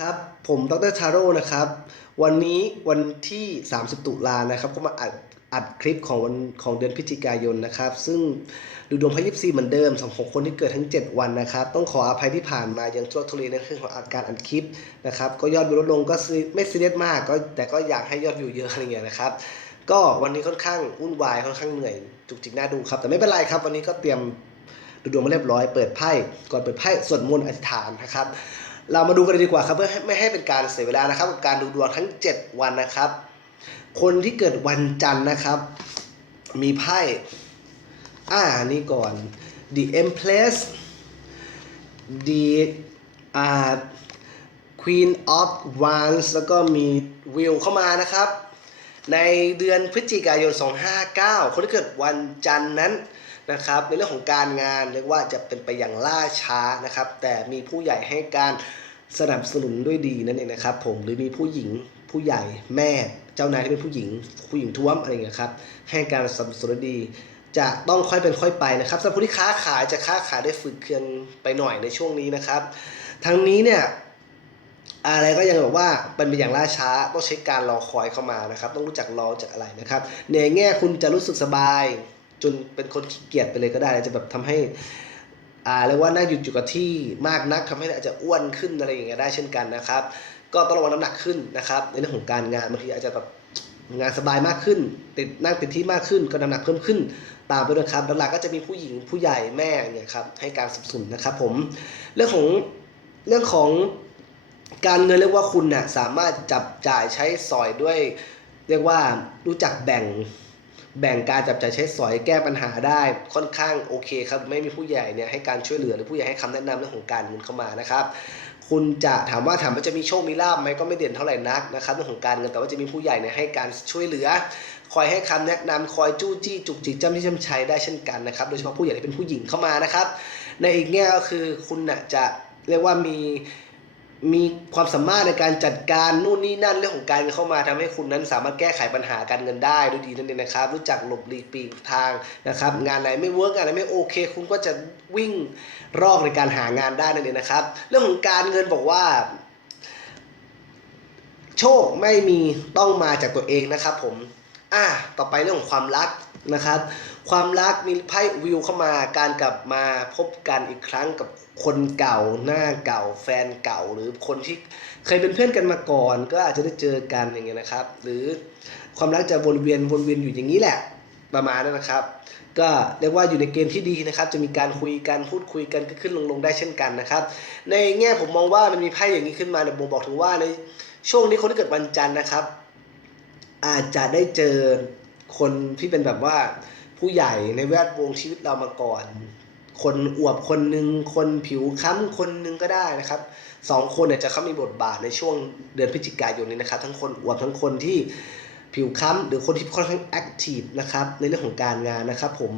ครับ ผมดรชาโร่นะครับ วันนี้วันที่ 30 ตุลานะครับ ก็มาอัดอัดคลิปของวันของเดือนพฤศจิกายนนะครับ ซึ่งดูดวงพยิบซีเหมือนเดิมสำหรับคนที่เกิดทั้ง 7 วันนะครับ ต้องขออภัยที่ผ่านมายังทุรกทุเลในเรื่องของอาการอัดคลิปนะครับ ก็ยอดวิวลดลงก็ไม่ซีเรียสมากก็แต่ก็อยากให้ยอดวิวเยอะอะไรเงี้ยนะครับ ก็วันนี้ค่อนข้างวุ่นวายค่อนข้างเหนื่อยจุกจิกน่าดูครับ แต่ไม่เป็นไรครับ วันนี้ก็เตรียมดูดวงมาเรียบร้อยเปิดไพ่ก่อนเปิดไพ่สวดมนต์อธิษฐานนะครับ เรามาดูกันเลยดีกว่าครับเพื่อไม่ให้เป็นการเสียเวลานะครับกับการดูดวงทั้ง 7 วันนะครับ คนที่เกิดวันจันทร์นะครับ มีไพ่อ่านี่ก่อน The Empress The อ่า Queen of Wands แล้วก็มีวิวเข้ามานะครับ ในเดือนพฤศจิกายน 259 คนที่เกิดวันจันทร์นั้นนะครับในเรื่องของการงานเรียกว่าจะเป็นไปอย่างล่าช้านะครับ แต่มีผู้ใหญ่ให้การ สนับสนุนด้วยดีนั่นเองนะครับ ผมหรือมีผู้หญิงผู้ใหญ่แม่เจ้านายที่เป็นผู้หญิง ผู้หญิงท้วมอะไรอย่างเงี้ยครับให้การสนับสนุนดี จะต้องค่อยเป็นค่อยไปนะครับสำหรับผู้ที่ค้าขายจะค้าขายได้ฝึกเคืองไปหน่อยในช่วงนี้นะครับ ทั้งนี้เนี่ยอะไรก็ยังแบบว่าเป็นไปอย่างล่าช้าต้องใช้การรอคอยเข้ามานะครับ ต้องรู้จักรอจากอะไรนะครับในแง่คุณจะรู้สึกสบาย จนเป็นคนขี้เกียจไปเลยก็ได้จะแบบทำให้ อ่าเรียกว่านั่งหยุดอยู่กับที่มากนักทำให้อาจจะอ้วนขึ้นอะไรอย่างเงี้ยได้เช่นกันนะครับ ก็ต้องระวังน้ำหนักขึ้นนะครับ ในเรื่องของการงานบางทีอาจจะแบบงานสบายมากขึ้น ติดนั่งติดที่มากขึ้นก็น้ำหนักเพิ่มขึ้น ตามไปด้วยครับหลักๆก็จะมีผู้หญิงผู้ใหญ่แม่เนี่ยครับให้การสนับสนุนนะครับผมเรื่องของเรื่องของการเงินเรียกว่าคุณเนี่ยสามารถจับจ่ายใช้สอยด้วย เรียกว่ารู้จักแบ่ง แบ่งการจับจ่ายใช้สอยแก้ปัญหาได้ค่อนข้างโอเคครับไม่มีผู้ใหญ่เนี่ยให้การช่วยเหลือหรือผู้ใหญ่ให้คำแนะนำเรื่องของการเงินเข้ามานะครับคุณจะถามว่าถามว่าจะมีโชคมีลาบไหมก็ไม่เด่นเท่าไหร่นักนะครับเรื่องของการเงินแต่ว่าจะมีผู้ใหญ่เนี่ยให้การช่วยเหลือ คอยให้คำแนะนำคอยจู้จี้จุกจิกจ้ำที่จำชัยได้เช่นกันนะครับโดยเฉพาะผู้ใหญ่ที่เป็นผู้หญิงเข้ามานะครับ ในอีกแง่ก็คือคุณน่ะจะเรียกว่ามี มีความสามารถในการจัดการนู่นนี่นั่นเรื่องของการเงินเข้ามาทำให้คุณนั้นสามารถแก้ไขปัญหาการเงินได้ด้วยดีนั่นเองนะครับ รู้จักหลบหลีกปีกทางนะครับ งานไหนไม่เวิร์กงานไหนไม่โอเค คุณก็จะวิ่งรอกในการหางานได้นั่นเองนะครับ เรื่องของการเงินบอกว่า โชคไม่มีต้องมาจากตัวเองนะครับ ผม อะต่อไปเรื่องของความรัก นะครับ ความรักมีไพ่วิวเข้ามาการกลับมาพบกันอีกครั้งกับคนเก่าหน้าเก่า แฟนเก่าหรือคนที่เคยเป็นเพื่อนกันมาก่อน ก็อาจจะได้เจอกันอย่างเงี้ยนะครับ หรือความรักจะวนเวียนวนเวียนอยู่อย่างนี้แหละประมาณนั้นนะครับ ก็เรียกว่าอยู่ในเกณฑ์ที่ดีนะครับ จะมีการคุยกันพูดคุยกันขึ้นขึ้นลงลงได้เช่นกันนะครับ ในแง่ผมมองว่ามันมีไพ่อย่างนี้ขึ้นมาเนี่ยบ่งบอกถึงว่าในช่วงนี้คนที่เกิดวันจันทร์นะครับ อาจจะได้เจอ คนที่เป็นแบบว่าผู้ใหญ่ในแวดวงชีวิตเรามาก่อน คนอวบคนหนึ่งคนผิวค้ำคนหนึ่งก็ได้นะครับสองคนเนี่ยจะเขามีบทบาทในช่วงเดือนพฤศจิกายนนี้นะครับ ทั้งคนอวบทั้งคนที่ผิวค้ำหรือคนที่ค่อนข้างแอคทีฟนะครับในเรื่องของการงานนะครับผม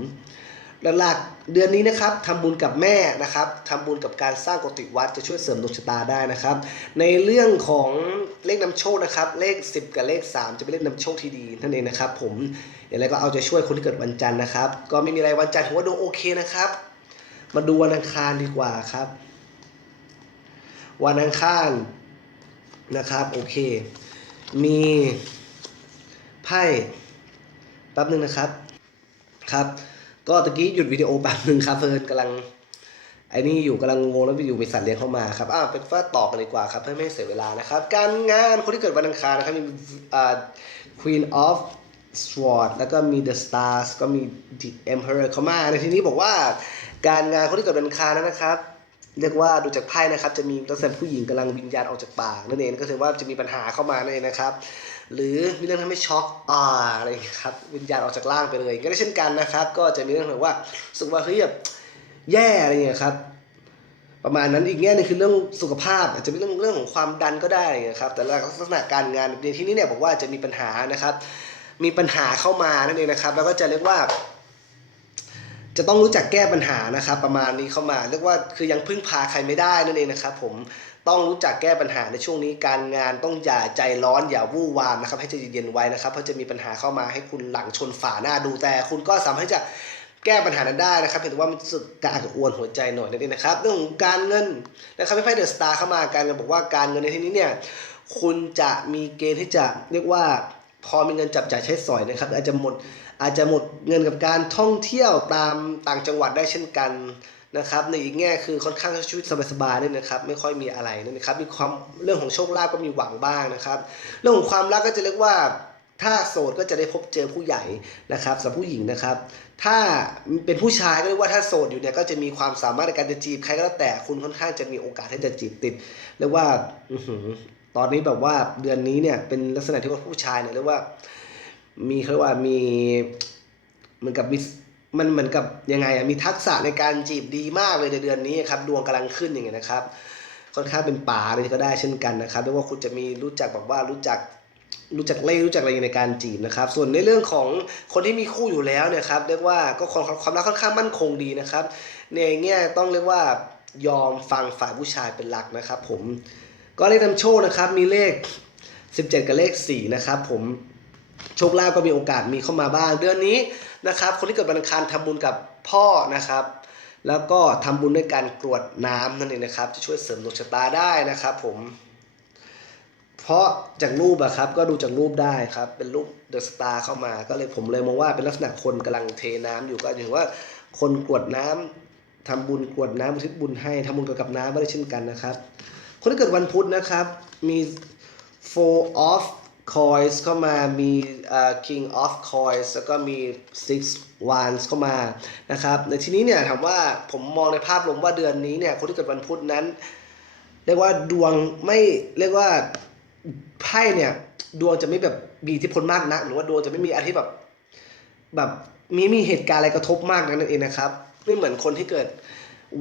หลักๆเดือนนี้นะครับทำบุญกับแม่นะครับทำบุญกับการสร้างกุฏิวัดจะช่วยเสริมดวงชะตาได้นะครับ ในเรื่องของเลขนำโชคนะครับ เลข 10 กับเลข 3 จะเป็นเลขนำโชคที่ดีนั่นเองนะครับ ผมอย่างไรก็เอาใจช่วยคนที่เกิดวันจันทร์นะครับ ก็ไม่มีอะไรวันจันทร์ถือว่าดวงโอเคนะครับ มาดูวันอังคารดีกว่าครับ วันอังคารนะครับโอเค มีไพ่แป๊บหนึ่งนะครับครับ ก็ตะกี้หยุดวิดีโอแป๊บหนึ่งครับเฟิร์นกำลังไอ้นี่อยู่กำลังงงแล้วอยู่มีสัตว์เลี้ยงเข้ามาครับอ้าวเป็นว่าต่อกันดีกว่าครับเพื่อไม่ให้เสียเวลานะครับ การงานคนที่เกิดวันอังคารนะครับมีอ่า Queen of Sword แล้วก็มี The Stars ก็มี The Emperor เข้ามาในที่นี้บอกว่าการงานคนที่เกิดวันอังคารนะครับเรียกว่าดูจากไพ่นะครับจะมีลักษณะผู้หญิงกำลังวิญญาณออกจากปากนั่นเองก็คือว่าจะมีปัญหาเข้ามานั่นเองนะครับ หรือมีเรื่องทำให้ช็อกอ่าอะไรครับวิญญาณออกจากร่างไปเลย ก็ได้เช่นกันนะครับ ก็จะมีเรื่องแบบว่าสึกว่าเฮ้ยแบบแย่อะไรเงี้ยครับ ประมาณนั้นอีกแง่หนึงคือเรื่องสุขภาพ อาจจะเป็นเรื่องเรื่องของความดันก็ได้นะครับ แต่ลักษณะการงานในที่นี้เนี่ยบอกว่าจะมีปัญหานะครับ มีปัญหาเข้ามานั่นเองนะครับ แล้วก็จะเรียกว่าจะต้องรู้จักแก้ปัญหานะครับ ประมาณนี้เข้ามาเรียกว่าคือยังพึ่งพาใครไม่ได้นั่นเองนะครับ ผม ต้องรู้จักแก้ปัญหาในช่วงนี้การงานต้องอย่าใจร้อนอย่าวู่วามนะครับให้ใจเย็นๆไว้นะครับเพราะจะมีปัญหาเข้ามาให้คุณหลังชนฝาหน้าดูแต่ คุณก็สามารถที่จะแก้ปัญหานั้นได้นะครับเห็นว่ามันรู้สึกกระอักกระอ่วนหัวใจหน่อยนั่นเองนะครับเรื่องของการเงินนะครับไม่ไพ่เดอะสตาร์เข้ามาการเงินบอกว่าการเงินในที่นี้เนี่ยคุณจะมีเกณฑ์ที่จะเรียกว่าพอมีเงินจับจ่ายใช้สอยนะครับ อาจจะหมดอาจจะหมดเงินกับการท่องเที่ยวตามต่างจังหวัดได้เช่นกัน นะครับในอีกแง่คือค่อนข้างชีวิตสบายๆนี่นะครับไม่ค่อยมีอะไรนะครับมีความเรื่องของโชคลาภก็มีหวังบ้างนะครับ เรื่องของความรักก็จะเรียกว่าถ้าโสดก็จะได้พบเจอผู้ใหญ่นะครับสำหรับผู้หญิงนะครับ ถ้าเป็นผู้ชายก็เรียกว่าถ้าโสดอยู่เนี่ยก็จะมีความสามารถในการจะจีบใครก็แล้วแต่คุณค่อนข้างจะมีโอกาสที่จะจีบติดเรียกว่าตอนนี้แบบว่าเดือนนี้เนี่ยเป็นลักษณะที่ว่าผู้ชายเนี่ยเรียกว่า มีเขาเรียกว่ามีเหมือนกับมี มันเหมือนกับยังไงอะมีทักษะในการจีบดีมากเลยในเดือนนี้ครับดวงกำลังขึ้นอย่างเงี้ยนะครับ ค่อนข้างเป็นป่าเลยก็ได้เช่นกันนะครับเรียกว่าคุณจะมีรู้จักแบบว่ารู้จักรู้จักเล่รู้จักอะไรในการจีบนะครับ ส่วนในเรื่องของคนที่มีคู่อยู่แล้วเนี่ยครับเรียกว่าก็ความความรักค่อนข้างมั่นคงดีนะครับในแง่ต้องเรียกว่ายอมฟังฝ่ายผู้ชายเป็นหลักนะครับ ผมก็เลขนำโชคนะครับมีเลข 17 กับเลข4นะครับผมโชคลาภก็มีโอกาสมีเข้ามาบ้าง เดือนนี้ นะครับ คนที่เกิดวันอังคารทำบุญกับพ่อนะครับ แล้วก็ทำบุญด้วยการกรวดน้ำนั่นเองนะครับ จะช่วยเสริมดวงชะตาได้นะครับ ผม เพราะจากรูปอะครับ ก็ดูจากรูปได้ครับ เป็นรูปเดอะสตาร์เข้ามา ก็เลยผมเลยมองว่าเป็นลักษณะคนกำลังเทน้ำอยู่ก็ถือว่าคนกรวดน้ำทำบุญกรวดน้ำอุทิศบุญให้ทำบุญเกี่ยวกับน้ำก็ได้เช่นกันนะครับ คนที่เกิดวันพุธนะครับ มี four of coins เข้ามามีเอ่อ king of coins แล้วก็มี six wands เข้ามานะครับในทีนี้เนี่ยถามว่าผมมองในภาพรวมว่าเดือนนี้เนี่ยคนที่เกิดวันพุธนั้น เรียกว่าดวงไม่เรียกว่าไพ่เนี่ยดวงจะไม่แบบมีอิทธิพลมากนัก หรือว่าดวงจะไม่มีอะไรที่แบบแบบมีมีเหตุการณ์อะไรกระทบมากนักนั่นเองนะครับไม่เหมือนคนที่เกิด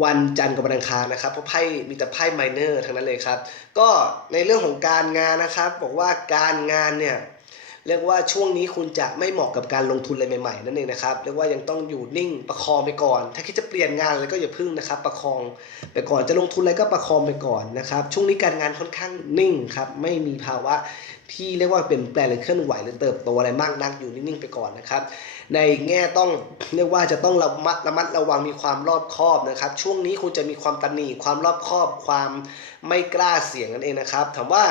วันจันทร์กับวันอังคารนะครับเพราะไพ่มีแต่ไพ่ไมเนอร์ทั้งนั้นเลยครับ ก็ในเรื่องของการงานนะครับ บอกว่าการงานเนี่ยเรียกว่าช่วงนี้คุณจะไม่เหมาะกับการลงทุนอะไรใหม่ๆนั่นเองนะครับเรียกว่ายังต้องอยู่นิ่งประคองไปก่อน ถ้าคิดจะเปลี่ยนงานอะไรก็อย่าพึ่งนะครับ ประคองไปก่อนจะลงทุนอะไรก็ประคองไปก่อนนะครับ ช่วงนี้การงานค่อนข้างนิ่งครับไม่มีภาวะที่เรียกว่าเปลี่ยนแปลงหรือเคลื่อนไหวหรือเติบโตอะไรมากนักอยู่นิ่งๆไปก่อนนะครับ ในแง่ต้องเรียกว่าจะต้องระมัดระมัดระวังมีความรอบคอบนะครับ ช่วงนี้คุณจะมีความตระหนีความรอบคอบความไม่กล้าเสี่ยงนั่นเองนะครับ ถามว่า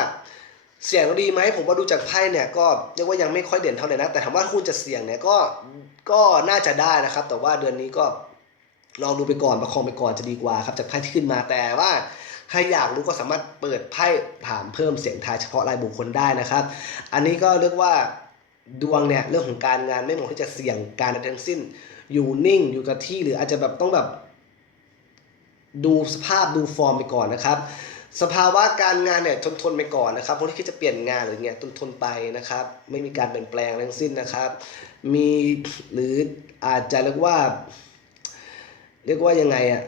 เสี่ยงดีไหมผมว่าดูจากไพ่เนี่ยก็เรียกว่ายังไม่ค่อยเด่นเท่าไหร่นะแต่ถามว่าคุณจะเสี่ยงเนี่ยก็ก็น่าจะได้นะครับ แต่ว่าเดือนนี้ก็ลองดูไปก่อนประคองไปก่อนจะดีกว่าครับจากไพ่ที่ขึ้นมาแต่ว่าถ้าอยากรู้ก็สามารถเปิดไพ่ถามเพิ่มเสียงทายเฉพาะรายบุคคลได้นะครับ อันนี้ก็เรียกว่า ดวงเนี่ยเรื่องของการงานไม่เหมาะที่จะเสี่ยงการทั้งสิ้น อยู่นิ่งอยู่กับที่หรืออาจจะแบบต้องแบบดูสภาพดูฟอร์มไปก่อนนะครับ สภาวะการงานเนี่ยทนทนไปก่อนนะครับคนที่คิดจะเปลี่ยนงานหรือเงี้ยทนทนไปนะครับ ไม่มีการเปลี่ยนแปลงอะไรทั้งสิ้นนะครับ มีหรืออาจจะเรียกว่า เรียกว่ายังไงอะ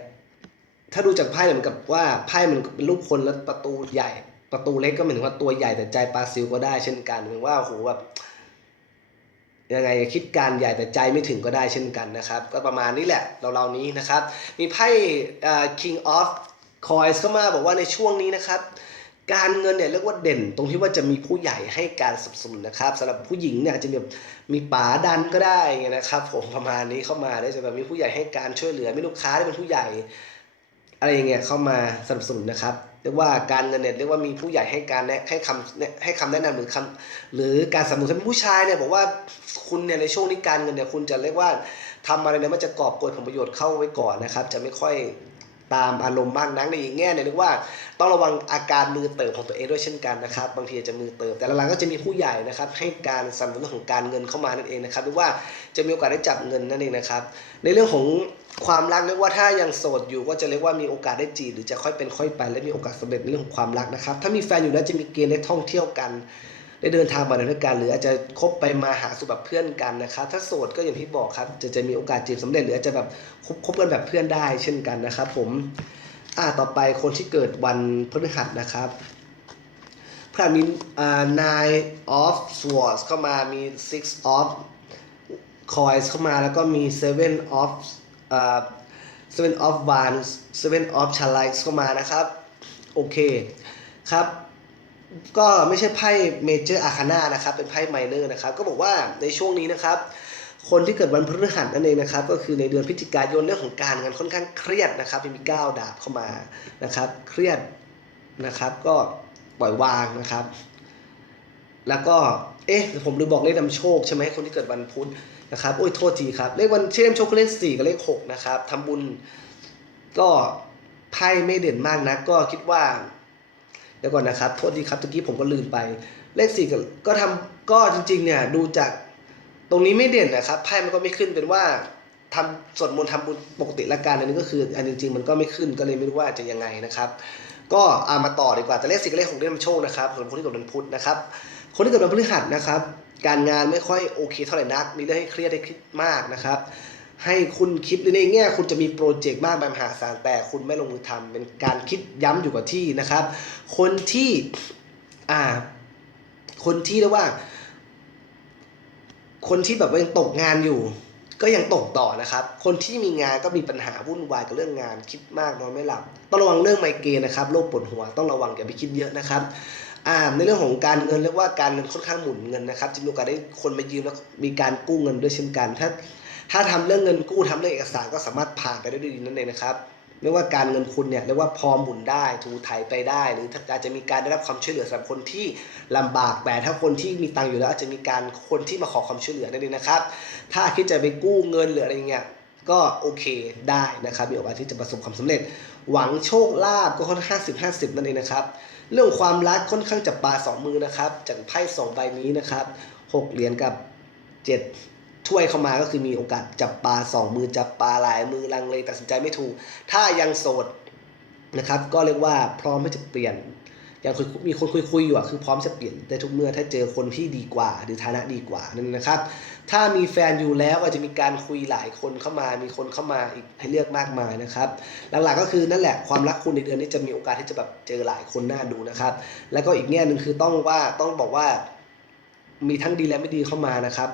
ถ้าดูจากไพ่เนี่ยเหมือนกับว่าไพ่มันเป็นรูปคนแล้วประตูใหญ่ ประตูเล็กก็เหมายถึงว่าตัวใหญ่แต่ใจปลาซิลก็ได้เช่นกันเหมายถึงว่าโอ้โหแบบ ยังไงคิดการใหญ่แต่ใจไม่ถึงก็ได้เช่นกันนะครับ ก็ประมาณนี้แหละเราๆนี้นะครับ มีไพ่เอ่อ King of Coins เข้ามาบอกว่าในช่วงนี้นะครับการเงินเนี่ยเรียกว่าเด่นตรงที่ว่าจะมีผู้ใหญ่ให้การสนับสนุนนะครับสำหรับผู้หญิงเนี่ยจะมีมีป๋าดันก็ได้ไงนะครับผมประมาณนี้เข้ามาได้จะแบบมีผู้ใหญ่ให้การช่วยเหลือมีลูกค้าที่เป็นผู้ใหญ่ อะไรอย่างเงี้ยเข้ามาสนับสนุนนะครับ เรียกว่าการเงินเนี่ยเรียกว่ามีผู้ใหญ่ให้การแนะให้คำให้คำแนะนำหรือคำหรือการสนับสนุนผู้ชายเนี่ยบอกว่าคุณเนี่ยในช่วงนี้การเงินเนี่ยคุณจะเรียกว่าทำอะไรเนี่ยมันจะกอบโกยผลประโยชน์เข้าไว้ก่อนนะครับ จะไม่ค่อยตามอารมณ์บ้างนักในอีกแง่เนี่ยเรียกว่าต้องระวังอาการมือเติบของตัวเองด้วยเช่นกันนะครับ บางทีอาจจะมือเติบแต่หลังๆก็จะมีผู้ใหญ่นะครับ ให้การสนับสนุนเรื่องของการเงินเข้ามานั่นเองนะครับหรือว่าจะมีโอกาสได้จับเงินนั่นเองนะครับ ในเรื่องของ ความรักเรียกว่าถ้ายังโสดอยู่ก็จะเรียกว่ามีโอกาสได้จีบหรือจะค่อยเป็นค่อยไปและมีโอกาสสำเร็จในเรื่องของความรักนะครับ ถ้ามีแฟนอยู่แล้วจะมีเกณฑ์ได้ท่องเที่ยวกัน ได้เดินทางมาด้วยกัน หรืออาจจะคบไปมาหาสู่แบบเพื่อนกันนะครับ ถ้าโสดก็อย่างที่บอกครับ จะจะมีโอกาสจีบสำเร็จหรืออาจจะแบบคบคบกันแบบเพื่อนได้เช่นกันนะครับ ผมอ่าต่อไปคนที่เกิดวันพฤหัสนะครับพระมีอ่า nine of swords เข้ามามี six of coins เข้ามาแล้วก็มี seven of อ่า seven of wands seven of chalices เข้ามานะครับ โอเคครับ ก็ไม่ใช่ไพ่เมเจอร์อาคาน่านะครับ เป็นไพ่ไมเนอร์นะครับ ก็บอกว่าในช่วงนี้นะครับ คนที่เกิดวันพฤหัสนั่นเองนะครับ ก็คือในเดือนพฤศจิกายนเรื่องของการงานค่อนข้างเครียดนะครับมีก้าวดาบเข้ามานะครับ เครียดนะครับ ก็ปล่อยวางนะครับ แล้วก็ เอ๊ะผมลืมบอกเลขนำโชคใช่ไหมคนที่เกิดวันพุธ นะครับโอ้ยโทษทีครับ เลขวันที่นำโชคเลขสี่กับเลขหกนะครับทำบุญก็ไพ่ไม่เด่นมากนะก็คิดว่าเดี๋ยวก่อนนะครับ โทษทีครับตะกี้ผมก็ลืมไป เลขสี่ก็ก็ทำก็จริงๆเนี่ยดูจากตรงนี้ไม่เด่นนะครับไพ่มันก็ไม่ขึ้นเป็นว่าทำสวดมนต์ทำบุญปกติละกันอันนี้ก็คือ อันจริง ๆ มันก็ไม่ขึ้นก็เลยไม่รู้ว่าจะยังไงนะครับ ก็เอามาต่อดีกว่าแต่เลขสี่กับเลขหกเลขมันโชคนะครับส่วนคนที่เกิดวันพุธนะครับ คนที่เกิดวันพฤหัสนะครับ การงานไม่ค่อยโอเคเท่าไหร่นัก มีเรื่องให้เครียดให้คิดมากนะครับ ให้คุณคิดในแง่คุณจะมีโปรเจกต์มากมายมหาศาลแต่คุณไม่ลงมือทำเป็นการคิดย้ำอยู่กับที่นะครับ คนที่อ่า คนที่เรียกว่า คนที่แบบว่ายังตกงานอยู่ก็ยังตกต่อนะครับ คนที่มีงานก็มีปัญหาวุ่นวายกับเรื่องงาน คิดมากนอนไม่หลับ ต้องระวังเรื่องไมเกรนนะครับ โรคปวดหัวต้องระวังอย่าไปคิดเยอะนะครับ ในเรื่องของการเงินเรียกว่าการเงินค่อนข้างหมุนเงินนะครับจะมีโอกาสได้คนมายืมแล้วมีการกู้เงินด้วยเช่นกัน ถ้าถ้าทำเรื่องเงินกู้ทำเรื่องเอกสารก็สามารถผ่านไปได้ด้วยดีนั่นเองนะครับเรียกว่าการเงินคุณเนี่ยเรียกว่าพอหมุนได้ถูถ่ายไปได้ หรือถ้าอาจจะมีการได้รับความช่วยเหลือสำหรับคนที่ลำบากแต่ถ้าคนที่มีตังค์อยู่แล้วอาจจะมีการคนที่มาขอความช่วยเหลือนั่นเองนะครับ ถ้าคิดจะไปกู้เงินหรืออะไรเงี้ยก็โอเคได้นะครับมีโอกาสที่จะประสบความสำเร็จ หวังโชคลาภก็ค่อนข้างสิบห้าสิบนั่นเองนะครับ เรื่องความรักค่อนข้างจับปลาสองมือนะครับ จากไพ่สองใบนี้นะครับหกเหรียญกับเจ็ดถ้วยเข้ามาก็คือมีโอกาสจับปลาสองมือจับปลาหลายมือลังเลตัดสินใจไม่ถูก ถ้ายังโสดนะครับ ก็เรียกว่าพร้อมที่จะเปลี่ยนยังคุยมีคนคุยคุยอยู่อะคือพร้อมจะเปลี่ยนได้ทุกเมื่อถ้าเจอคนที่ดีกว่า หรือฐานะดีกว่านั่นนะครับถ้ามีแฟนอยู่แล้วก็จะมีการคุยหลายคนเข้ามา มีคนเข้ามาอีกให้เลือกมากมายนะครับ หลักๆก็คือนั่นแหละความรักคุณในเดือนนี้จะมีโอกาสที่จะแบบเจอหลายคนน่าดูนะครับ แล้วก็อีกแง่หนึ่งคือต้องว่าต้องบอกว่า มีทั้งดีและไม่ดีเข้ามานะครับ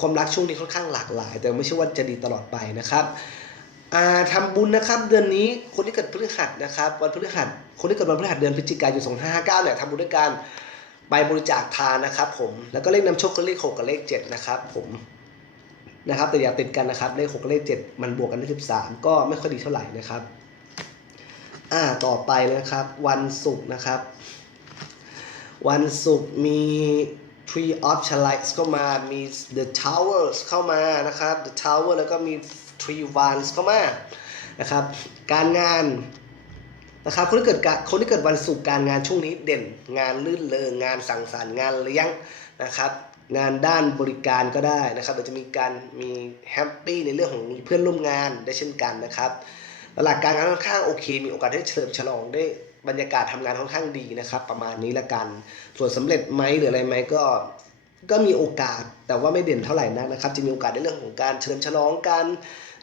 ความรักช่วงนี้ค่อนข้างหลากหลาย แต่ไม่ใช่ว่าจะดีตลอดไปนะครับอ่าทำบุญนะครับเดือนนี้คนที่เกิดพฤหัสนะครับวันพฤหัสคนที่เกิดวันพฤหัสเดือนพฤศจิกายน2559เนี่ยทำบุญด้วยกา รไปบริจาคทานนะครับผมแล้วก็เลขนำโชคคือเลข6กับเลข7นะครับผมนะครับแต่อย่าติดกันนะครับเลข6กับเลข7มันบวกกันได้ 13 ก็ไม่ค่อยดีเท่าไหร่นะครับอ่าต่อไปนะครับ วันศุกร์นะครับ วันศุกร์มี Tree of Chalice เข้ามา มี The Towers เข้ามานะครับ The Tower แล้วก็มี Tree Wands เข้ามา นะครับ การงาน นะครับคนที่เกิดกะคนที่เกิดวันศุกร์การงานช่วงนี้เด่น งานลื่นเลงงานสังสรรค์งานเลี้ยงนะครับงานด้านบริการก็ได้นะครับเดี๋ยวจะมีการมีแฮปปี้ในเรื่องของเพื่อนร่วมงานได้เช่นกันนะครับหลักการงานค่อนข้างโอเค มีโอกาสได้เฉลิมฉลองได้บรรยากาศทำงานค่อนข้างดีนะครับ ประมาณนี้ละกัน ส่วนสำเร็จไหมหรืออะไรไหมก็ก็มีโอกาสแต่ว่าไม่เด่นเท่าไหร่นักนะครับ จะมีโอกาสในเรื่องของการเฉลิมฉลองการ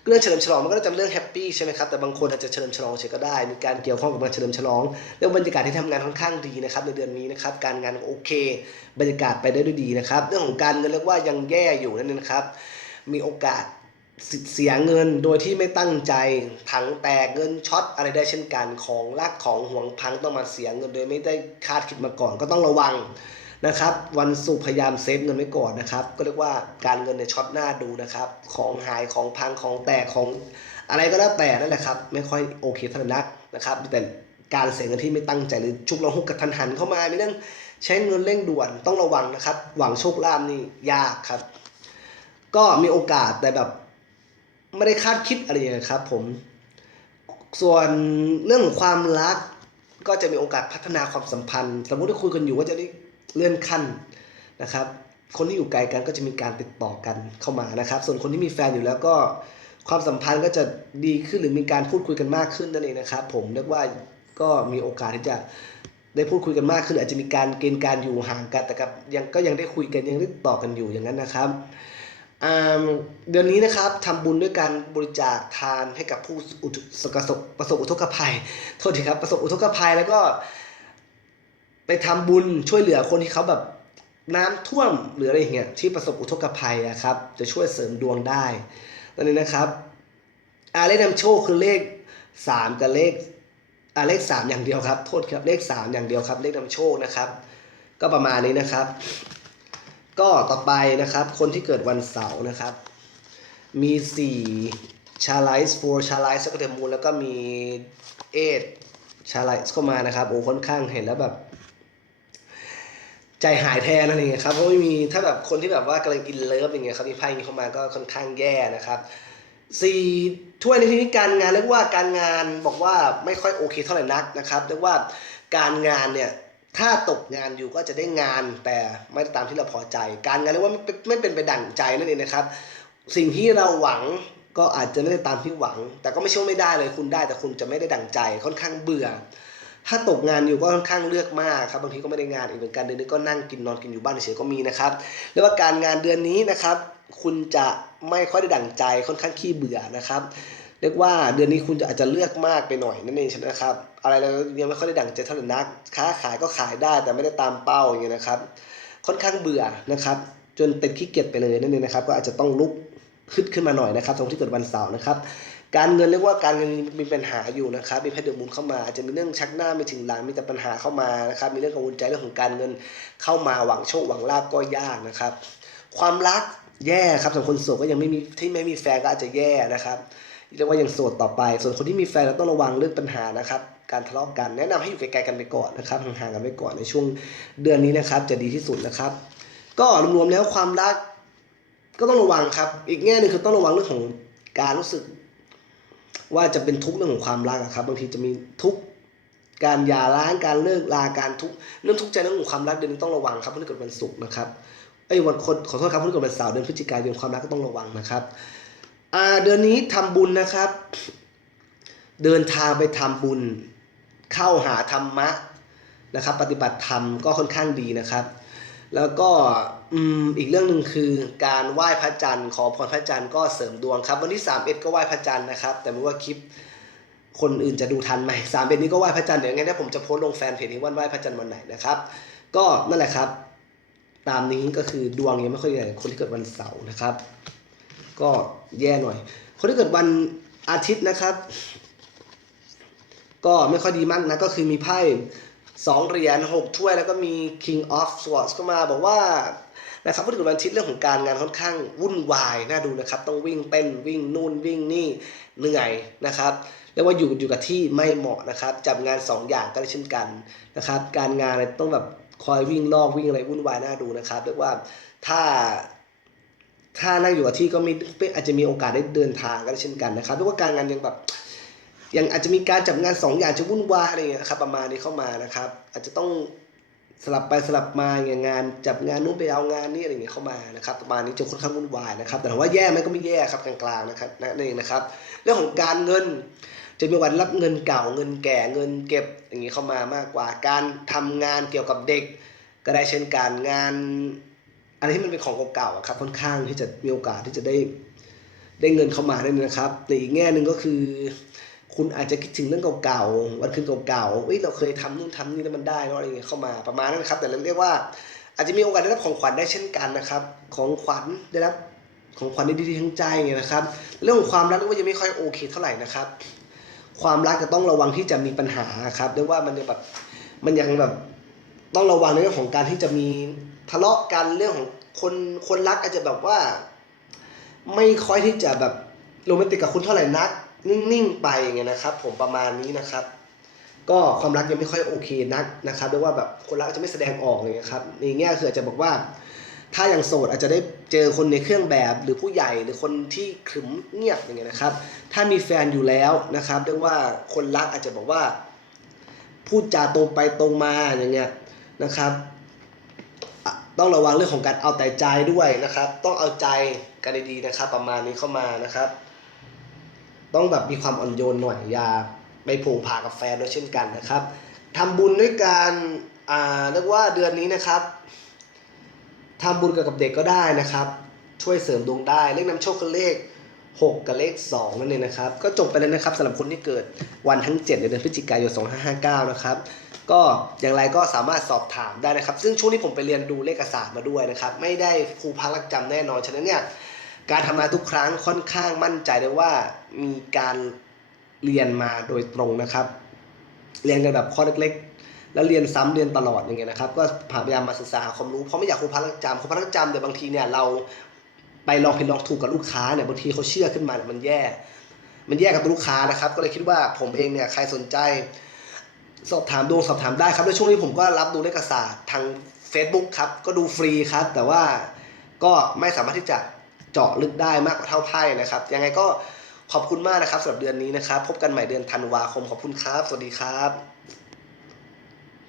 เรื่องเฉลิมฉลองมันก็จะเป็นเรื่องแฮปปี้ใช่ไหมครับแต่บางคนอาจจะเฉลิมฉลองเฉยก็ได้ มีการเกี่ยวข้องกับการเฉลิมฉลองเรื่องบรรยากาศที่ทำงานค่อนข้างดีนะครับในเดือนนี้นะครับการงานโอเค บรรยากาศไปได้ด้วยดีนะครับ เรื่องของการเงินเรียกว่ายังแย่อยู่นั่นเองนะครับ มีโอกาสเสียเงินโดยที่ไม่ตั้งใจถังแตกเงินช็อตอะไรได้เช่นกันของลักของห่วงพังต้องมาเสียเงินโดยไม่ได้คาดคิดมาก่อนก็ต้องระวัง นะครับ วันศุกร์พยายามเซฟเงินไว้ก่อนนะครับ ก็เรียกว่าการเงินเนี่ยช็อตหน้าดูนะครับ ของหายของพังของแตกของอะไรก็แล้วแต่นั่นแหละครับ ไม่ค่อยโอเคเท่าไหร่นักนะครับแต่การเสียเงินที่ไม่ตั้งใจหรือชุกละหุกกระทันหันเข้ามามีเรื่องใช้เงินเร่งด่วนต้องระวังนะครับ หวังโชคลาภนี่ยากครับ ก็มีโอกาสแต่แบบไม่ได้คาดคิดอะไรอย่างเงี้ยครับ ผม ส่วนเรื่องของความรักก็จะมีโอกาสพัฒนาความสัมพันธ์ สมมติถ้าคุยกันอยู่ก็จะได้ เลื่อนขั้นนะครับ คนที่อยู่ไกลกันก็จะมีการติดต่อกันเข้ามานะครับ ส่วนคนที่มีแฟนอยู่แล้วก็ความสัมพันธ์ก็จะดีขึ้นหรือมีการพูดคุยกันมากขึ้นนั่นเองนะครับ ผมเรียกว่าก็มีโอกาสที่จะได้พูดคุยกันมากขึ้น อาจจะมีการเกณฑ์การอยู่ห่างกันแต่กับยังก็ยังได้คุยกันยังได้ติดต่อกันอยู่อย่างนั้นนะครับอ่าเดือนนี้นะครับทำบุญด้วยการบริจาคทานให้กับผู้อุทประสบประสบอุทกภัยโทษทีครับประสบอุทกภัยแล้วก็ ไปทำบุญช่วยเหลือคนที่เขาแบบน้ำท่วมหรืออะไรอย่างเงี้ยที่ประสบอุทกภัยอะครับ จะช่วยเสริมดวงได้ตอนนี้นะครับอาเลขนำโชคคือเลขสามกับเลขอาเลขสามอย่างเดียวครับ โทษครับเลขสามอย่างเดียวครับ เลขนำโชคนะครับ ก็ประมาณนี้นะครับ ก็ต่อไปนะครับ คนที่เกิดวันเสาร์นะครับ มีสี่ชาไลส์โฟชาไลส์สกเทมูลแล้วก็มีเอทชาไลส์เข้ามานะครับโอ้ค่อนข้างเห็นแล้วแบบ ใจหายแทนอะไรเงี้ยครับเพราะไม่มีถ้าแบบคนที่แบบว่ากำลังอินเลิฟอย่างเงี้ยครับมีไพ่อย่างนี้เข้ามาก็ค่อนข้างแย่นะครับสี่ถ้วยในที่นี้การงานเรียกว่าการงานบอกว่าไม่ค่อยโอเคเท่าไหร่นักนะครับเรียกว่าการงานเนี่ยถ้าตกงานอยู่ก็จะได้งานแต่ไม่ตามที่เราพอใจ การงานเรียกว่าไม่ไม่เป็นไปดั่งใจนั่นเองนะครับ สิ่งที่เราหวังก็อาจจะไม่ได้ตามที่หวัง แต่ก็ไม่ใช่ว่าไม่ได้เลยคุณได้แต่คุณจะไม่ได้ดั่งใจค่อนข้างเบื่อ ถ้าตกงานอยู่ก็ค่อนข้างเลือกมากครับบางทีก็ไม่ได้งานอีกเหมือนกันเดือนนี้ก็นั่งกินนอนกินอยู่บ้านเฉยก็มีนะครับเรียกว่าการงานเดือนนี้นะครับคุณจะไม่ค่อยได้ดั่งใจค่อนข้างขี้เบื่อนะครับเรียกว่าเดือนนี้คุณจะอาจจะเลือกมากไปหน่อยนั่นเองใช่ไหมครับอะไรเรายังไม่ค่อยได้ดั่งใจเท่าไหร่นัก ค้าขายก็ขายได้แต่ไม่ได้ตามเป้าอย่างเงี้ยนะครับ ค่อนข้างเบื่อนะครับจนเป็นขี้เกียจไปเลยนั่นเองนะครับ ก็อาจจะต้องลุกขึ้นขึ้นมาหน่อยนะครับตรงที่เกิดวันเสาร์นะครับ การเงินเรียกว่าการเงินมีปัญหาอยู่นะครับ มีแพทเดือดมูลเข้ามาอาจจะมีเรื่องชักหน้าไม่ถึงหลังมีแต่ปัญหาเข้ามานะครับ มีเรื่องกังวลใจเรื่องของการเงินเข้ามาหวังโชคหวังลาบก็ยากนะครับ ความรักแย่ครับสำหรับคนโสดก็ยังไม่มีที่ไม่มีแฟนก็อาจจะแย่นะครับเรียกว่ายังโสดต่อไป ส่วนคนที่มีแฟนเราต้องระวังเรื่องปัญหานะครับ การทะเลาะกันแนะนำให้อยู่ไกลๆกันไปก่อนนะครับห่างๆกันไปก่อนในช่วงเดือนนี้นะครับ จะดีที่สุดนะครับ ก็รวมๆแล้วความรักก็ต้องระวังครับ อีกแง่หนึ่งคือต้องระวังเรื่องของการรู้สึก ว่าจะเป็นทุกข์เรื่องของความรักครับบางทีจะมีทุกข์การหย่าร้างการเลิกลาการทุกข์เรื่องทุกข์ใจเรื่องของความรักเดือนนี้ต้องระวังครับเพราะถ้าเกิดวันศุกร์นะครับไอ้วันคนขอโทษครับเพราะถ้าเกิดวันเสาร์เดือนพฤศจิกายนความรักก็ต้องระวังนะครับอ่าเดือนนี้ทำบุญนะครับ เดินทางไปทำบุญ เข้าหาธรรมะนะครับ ปฏิบัติธรรมก็ค่อนข้างดีนะครับ แล้วก็ อืมอีกเรื่องหนึ่งคือการไหว้พระจันทร์ขอพรพระจันทร์ก็เสริมดวงครับ วันที่3เอ็ดก็ไหว้พระจันทร์นะครับ แต่ไม่ว่าคลิปคนอื่นจะดูทันไหมสามเอ็ดนี้ก็ไหว้พระจันทร์เดี๋ยวไงถ้าผมจะโพสต์ลงแฟนเพจนี้วันไหว้พระจันทร์วันไหนนะครับ ก็นั่นแหละครับ ตามนี้ก็คือดวงยังไม่ค่อยดีคนที่เกิดวันเสาร์นะครับ ก็แย่หน่อย คนที่เกิดวันอาทิตย์นะครับ ก็ไม่ค่อยดีมากนะก็คือมีไพ่สองเหรียญหกถ้วยแล้วก็มี King of Swords ก็มาบอกว่า นะครับพูดถึงวันอาทิตย์เรื่องของการงานค่อนข้างวุ่นวายน่าดูนะครับ ต้องวิ่งเต้นวิ่งนู่นวิ่งนี่เหนื่อยนะครับเรียกว่าอยู่อยู่กับที่ไม่เหมาะนะครับจับงานสองอย่างก็ได้เช่นกันนะครับ การงานอะไรต้องแบบคอยวิ่งลอกวิ่งอะไรวุ่นวายน่าดูนะครับเรียกว่าถ้าถ้านั่งอยู่กับที่ก็มีอาจจะมีโอกาสได้เดินทางก็ได้เช่นกันนะครับเรียกว่าการงานยังแบบยังอาจจะมีการจับงานสองอย่างจะวุ่นวายอะไรเงี้ยครับประมาณนี้เข้ามานะครับ อาจจะต้อง สลับไปสลับมาอย่างงานจับงานนู้นไปเอางานนี้อะไรอย่างเงี้ยเข้ามานะครับประมาณนี้จะค่อนข้างวุ่นวายนะครับ แต่ถามว่าแย่ไหมก็ไม่แย่ครับกลางๆนะครับนั่นเองนะครับ เรื่องของการเงินจะมีวันรับเงินเก่าเงินแก่เงินเก็บอย่างนี้เข้ามามากกว่าการทำงานเกี่ยวกับเด็ก ก็ได้เช่นกันงานอะไรที่มันเป็นของเก่าๆครับค่อนข้างที่จะมีโอกาสที่จะได้ได้เงินเข้ามาได้นะครับแต่อีกแง่หนึ่งก็คือ คุณอาจจะคิดถึงเรื่องเก่าๆ วันคืนเก่าๆเอ้ยเราเคยทำนู่นทำนี่แล้วมันได้เนอะอะไรเงี้ยเข้ามาประมาณนั้นครับ แต่เราเรียกว่า อาจจะมีโอกาสได้รับของขวัญได้เช่นกันนะครับ ของขวัญได้รับของขวัญดีๆทั้งใจไงนะครับ เรื่องของความรักก็ยังไม่ค่อยโอเคเท่าไหร่นะครับ ความรักจะต้องระวังที่จะมีปัญหาครับเรียกว่ามันยังแบบมันยังแบบต้องระวังในเรื่องของการที่จะมีทะเลาะกันเรื่องของคนคนรักอาจจะแบบว่า ไม่ค่อยที่จะแบบโรแมนติกกับคุณเท่าไหร่นัก นิ่งๆไปอย่างเงี้ยนะครับ ผมประมาณนี้นะครับ ก็ความรักยังไม่ค่อยโอเคนักนะครับเรียกว่าแบบคนรักจะไม่แสดงออกเลยนะครับในแง่คืออาจจะบอกว่า ถ้าอย่างโสดอาจจะได้เจอคนในเครื่องแบบหรือผู้ใหญ่หรือคนที่ขรึมเงียบอย่างเงี้ยนะครับ ถ้ามีแฟนอยู่แล้วนะครับเรียกว่าคนรักอาจจะบอกว่า พูดจาตรงไปตรงมาอย่างเงี้ยนะครับต้องระวังเรื่องของการเอาแต่ใจด้วยนะครับ ต้องเอาใจกันดีๆนะครับ ประมาณนี้เข้ามานะครับ ต้องแบบมีความอ่อนโยนหน่อยอย่าไปผูกผากับแฟนด้วยเช่นกันนะครับทำบุญด้วยการอ่าเรียกว่าเดือนนี้นะครับทำบุญกี่ยวกับเด็กก็ได้นะครับ ช่วยเสริมดวงได้เลขนำโชคคือเลข 6 กับเลข 2 นั่นเองนะครับ ก็จบไปแล้วนะครับสำหรับคนที่เกิดวันทั้ง 7 ในเดือนพฤศจิกายน 2559 นะครับก็อย่างไรก็สามารถสอบถามได้นะครับ ซึ่งช่วงนี้ผมไปเรียนดูเลขศาสตร์มาด้วยนะครับ ไม่ได้ครูพักรักจำแน่นอน ฉะนั้นเนี่ย การทำงานทุกครั้งค่อนข้างมั่นใจได้ว่ามีการเรียนมาโดยตรงนะครับ เรียนกันแบบข้อเล็กๆ แล้วเรียนซ้ำเรียนตลอดอย่างเงี้ยนะครับ ก็พยายามมาศึกษาหาความรู้เพราะไม่อยากครูพักจำครูพักจำแต่บางทีเนี่ยเราไปลองผิดลองถูกกับลูกค้าเนี่ยบางทีเขาเชื่อขึ้นมาเนี่ยมันแย่ มันแย่กับลูกค้านะครับ ก็เลยคิดว่าผมเองเนี่ยใครสนใจสอบถามดวงสอบถามได้ครับในช่วงนี้ผมก็รับดูเลขศาสตร์ทาง Facebook ครับก็ดูฟรีครับ แต่ว่าก็ไม่สามารถที่จะ เจาะลึกได้มากกว่าเท่าไพ่นะครับ ยังไงก็ขอบคุณมากนะครับสำหรับเดือนนี้นะครับ พบกันใหม่เดือนธันวาคมขอบคุณครับ สวัสดีครับ